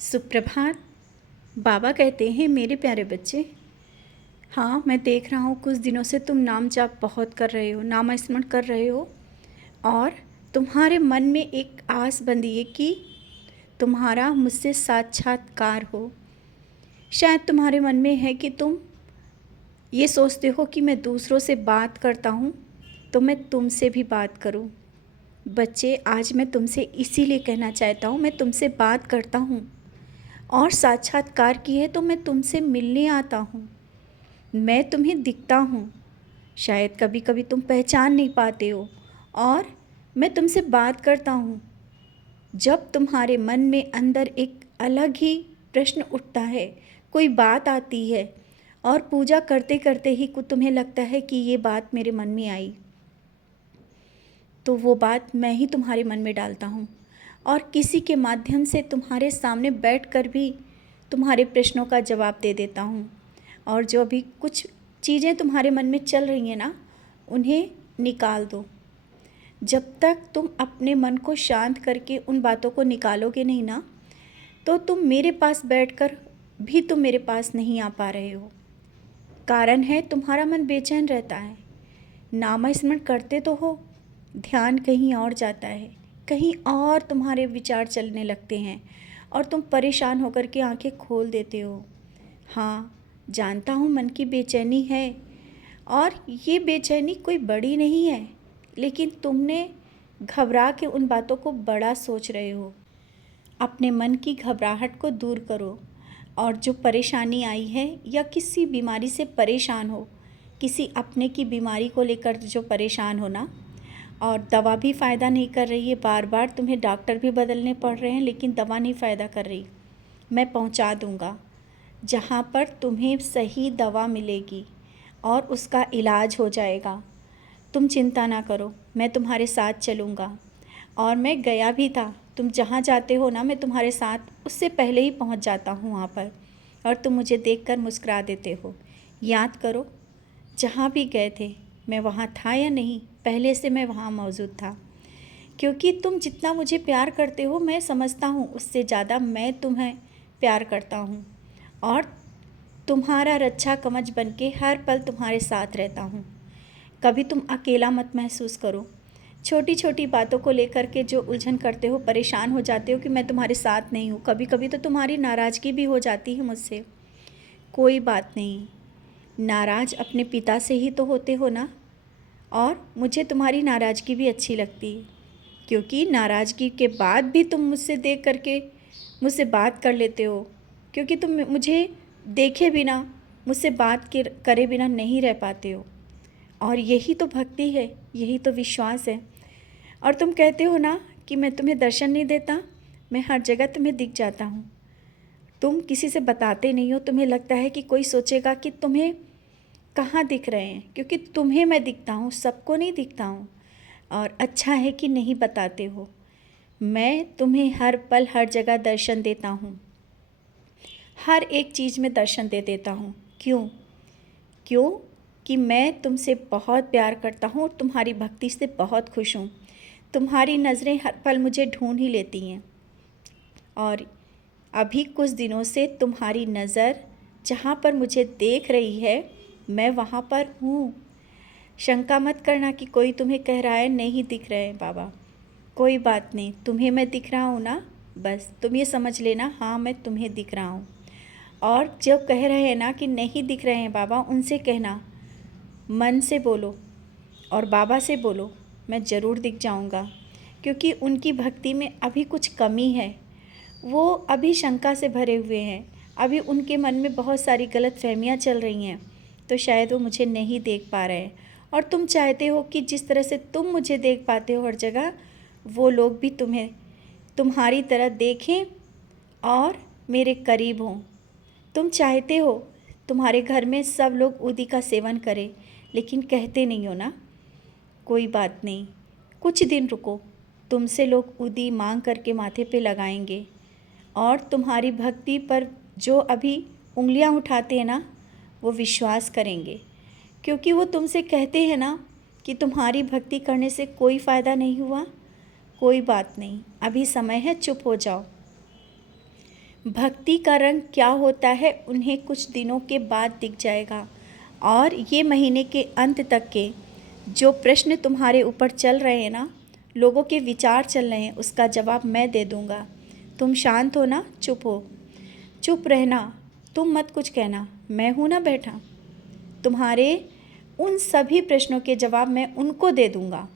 सुप्रभात। बाबा कहते हैं, मेरे प्यारे बच्चे, हाँ मैं देख रहा हूँ कुछ दिनों से तुम नाम जाप बहुत कर रहे हो, नाम स्मरण कर रहे हो और तुम्हारे मन में एक आस बंधी है कि तुम्हारा मुझसे साक्षात्कार हो। शायद तुम्हारे मन में है कि तुम ये सोचते हो कि मैं दूसरों से बात करता हूँ तो मैं तुमसे भी बात करूँ। बच्चे, आज मैं तुमसे इसीलिए कहना चाहता हूँ, मैं तुमसे बात करता हूँ और साक्षात्कार की है तो मैं तुमसे मिलने आता हूँ। मैं तुम्हें दिखता हूँ, शायद कभी कभी तुम पहचान नहीं पाते हो और मैं तुमसे बात करता हूँ। जब तुम्हारे मन में अंदर एक अलग ही प्रश्न उठता है, कोई बात आती है और पूजा करते करते ही तुम्हें लगता है कि ये बात मेरे मन में आई, तो वो बात मैं ही तुम्हारे मन में डालता हूँ और किसी के माध्यम से तुम्हारे सामने बैठकर भी तुम्हारे प्रश्नों का जवाब दे देता हूँ। और जो भी कुछ चीज़ें तुम्हारे मन में चल रही हैं ना, उन्हें निकाल दो। जब तक तुम अपने मन को शांत करके उन बातों को निकालोगे नहीं ना, तो तुम मेरे पास बैठकर भी तुम मेरे पास नहीं आ पा रहे हो। कारण है तुम्हारा मन बेचैन रहता है। नाम स्मरण करते तो हो, ध्यान कहीं और जाता है, कहीं और तुम्हारे विचार चलने लगते हैं और तुम परेशान होकर के आंखें खोल देते हो। हाँ, जानता हूँ मन की बेचैनी है और ये बेचैनी कोई बड़ी नहीं है, लेकिन तुमने घबरा के उन बातों को बड़ा सोच रहे हो। अपने मन की घबराहट को दूर करो और जो परेशानी आई है या किसी बीमारी से परेशान हो, किसी अपने की बीमारी को लेकर जो परेशान हो ना, और दवा भी फ़ायदा नहीं कर रही है, बार बार तुम्हें डॉक्टर भी बदलने पड़ रहे हैं लेकिन दवा नहीं फ़ायदा कर रही, मैं पहुंचा दूंगा जहां पर तुम्हें सही दवा मिलेगी और उसका इलाज हो जाएगा। तुम चिंता ना करो, मैं तुम्हारे साथ चलूँगा। और मैं गया भी था, तुम जहाँ जाते हो ना, मैं तुम्हारे साथ उससे पहले ही पहुँच जाता हूँ वहाँ पर और तुम मुझे देखकर मुस्कुरा देते हो। याद करो, जहाँ भी गए थे मैं वहाँ था या नहीं, पहले से मैं वहाँ मौजूद था। क्योंकि तुम जितना मुझे प्यार करते हो मैं समझता हूँ, उससे ज़्यादा मैं तुम्हें प्यार करता हूँ और तुम्हारा रक्षा कवच बन के हर पल तुम्हारे साथ रहता हूँ। कभी तुम अकेला मत महसूस करो। छोटी छोटी बातों को लेकर के जो उलझन करते हो, परेशान हो जाते हो कि मैं तुम्हारे साथ नहीं हूँ, कभी कभी तो तुम्हारी नाराज़गी भी हो जाती है मुझसे। कोई बात नहीं, नाराज़ अपने पिता से ही तो होते हो ना। और मुझे तुम्हारी नाराज़गी भी अच्छी लगती है, क्योंकि नाराज़गी के बाद भी तुम मुझसे देख करके मुझसे बात कर लेते हो, क्योंकि तुम मुझे देखे बिना, मुझसे बात के करे बिना नहीं रह पाते हो। और यही तो भक्ति है, यही तो विश्वास है। और तुम कहते हो ना कि मैं तुम्हें दर्शन नहीं देता, मैं हर जगह तुम्हें दिख जाता हूँ। तुम किसी से बताते नहीं हो, तुम्हें लगता है कि कोई सोचेगा कि तुम्हें कहाँ दिख रहे हैं, क्योंकि तुम्हें मैं दिखता हूँ, सबको नहीं दिखता हूँ। और अच्छा है कि नहीं बताते हो। मैं तुम्हें हर पल हर जगह दर्शन देता हूँ, हर एक चीज़ में दर्शन दे देता हूँ। क्यों? क्यों कि मैं तुमसे बहुत प्यार करता हूँ और तुम्हारी भक्ति से बहुत खुश हूँ। तुम्हारी नज़रें हर पल मुझे ढूंढ ही लेती हैं और अभी कुछ दिनों से तुम्हारी नज़र जहाँ पर मुझे देख रही है, मैं वहाँ पर हूँ। शंका मत करना कि कोई तुम्हें कह रहा है नहीं दिख रहे हैं बाबा। कोई बात नहीं, तुम्हें मैं दिख रहा हूँ ना, बस तुम ये समझ लेना, हाँ मैं तुम्हें दिख रहा हूँ। और जो कह रहे हैं ना कि नहीं दिख रहे हैं बाबा, उनसे कहना, मन से बोलो और बाबा से बोलो, मैं ज़रूर दिख जाऊँगा। क्योंकि उनकी भक्ति में अभी कुछ कमी है, वो अभी शंका से भरे हुए हैं, अभी उनके मन में बहुत सारी गलत फहमियाँ चल रही हैं, तो शायद वो मुझे नहीं देख पा रहे हैं। और तुम चाहते हो कि जिस तरह से तुम मुझे देख पाते हो हर जगह, वो लोग भी तुम्हें तुम्हारी तरह देखें और मेरे करीब हों। तुम चाहते हो तुम्हारे घर में सब लोग उदी का सेवन करें, लेकिन कहते नहीं हो ना। कोई बात नहीं, कुछ दिन रुको, तुमसे लोग उदी मांग करके माथे पे लगाएंगे और तुम्हारी भक्ति पर जो अभी उंगलियां उठाते हैं ना, वो विश्वास करेंगे। क्योंकि वो तुमसे कहते हैं ना कि तुम्हारी भक्ति करने से कोई फ़ायदा नहीं हुआ। कोई बात नहीं, अभी समय है, चुप हो जाओ। भक्ति का रंग क्या होता है उन्हें कुछ दिनों के बाद दिख जाएगा। और ये महीने के अंत तक के जो प्रश्न तुम्हारे ऊपर चल रहे हैं ना, लोगों के विचार चल रहे हैं, उसका जवाब मैं दे दूँगा। तुम शांत हो ना, चुप हो, चुप रहना, तुम मत कुछ कहना, मैं हूँ ना बैठा। तुम्हारे उन सभी प्रश्नों के जवाब मैं उनको दे दूँगा।